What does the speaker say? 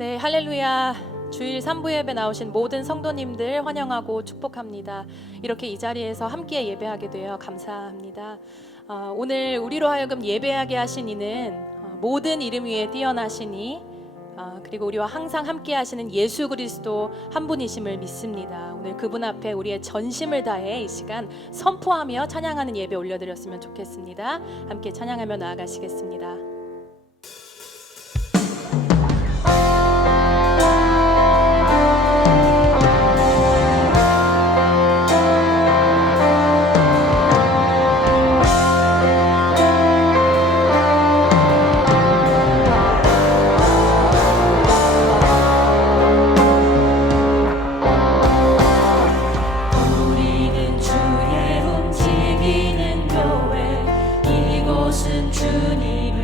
네, 할렐루야. 주일 3부 예배 나오신 모든 성도님들 환영하고 축복합니다. 이렇게 이 자리에서 함께 예배하게 되어 감사합니다. 어, 오늘 우리로 하여금 예배하게 하신 이는 어, 모든 이름 위에 뛰어나시니 어, 그리고 우리와 항상 함께 하시는 예수 그리스도 한 분이심을 믿습니다. 오늘 그분 앞에 우리의 전심을 다해 이 시간 선포하며 찬양하는 예배 올려드렸으면 좋겠습니다. 함께 찬양하며 나아가시겠습니다. 주님.